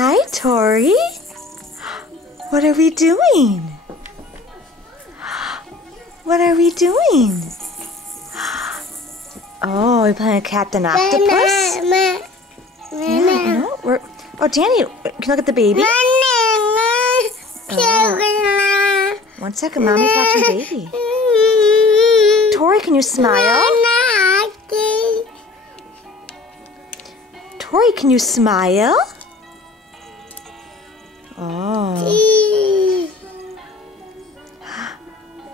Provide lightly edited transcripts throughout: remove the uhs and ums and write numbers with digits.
Hi, Tori. What are we doing? What are we doing? Oh, we're playing Captain Octopus? Yeah, I know. Oh, Danny, can you look at the baby? Oh. One second, Mommy's watching baby. Tori, can you smile? Tori, can you smile? Oh.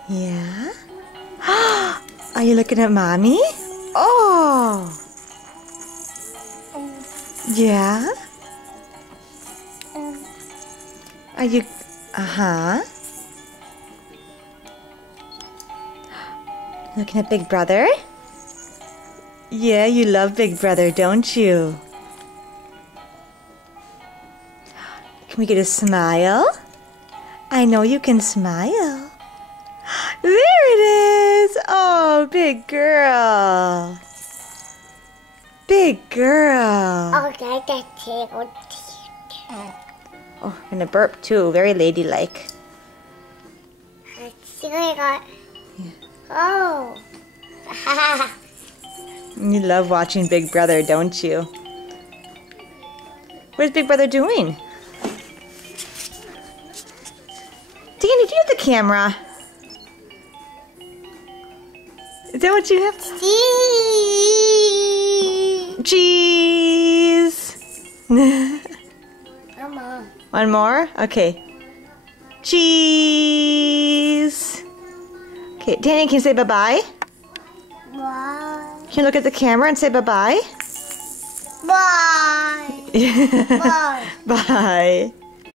Yeah? Are you looking at Mommy? Oh. Yeah? Are you... Uh-huh. Looking at Big Brother? Yeah, you love Big Brother, don't you? Can we get a smile? I know you can smile. There it is! Oh, big girl. Big girl. Oh, and a burp too. Very ladylike. Oh. You love watching Big Brother, don't you? What is Big Brother doing? Danny, do you have the camera? Is that what you have? Cheese. One more? Okay. Cheese. Okay, Danny, can you say bye-bye? Bye. Can you look at the camera and say bye-bye? Bye. Bye. Bye.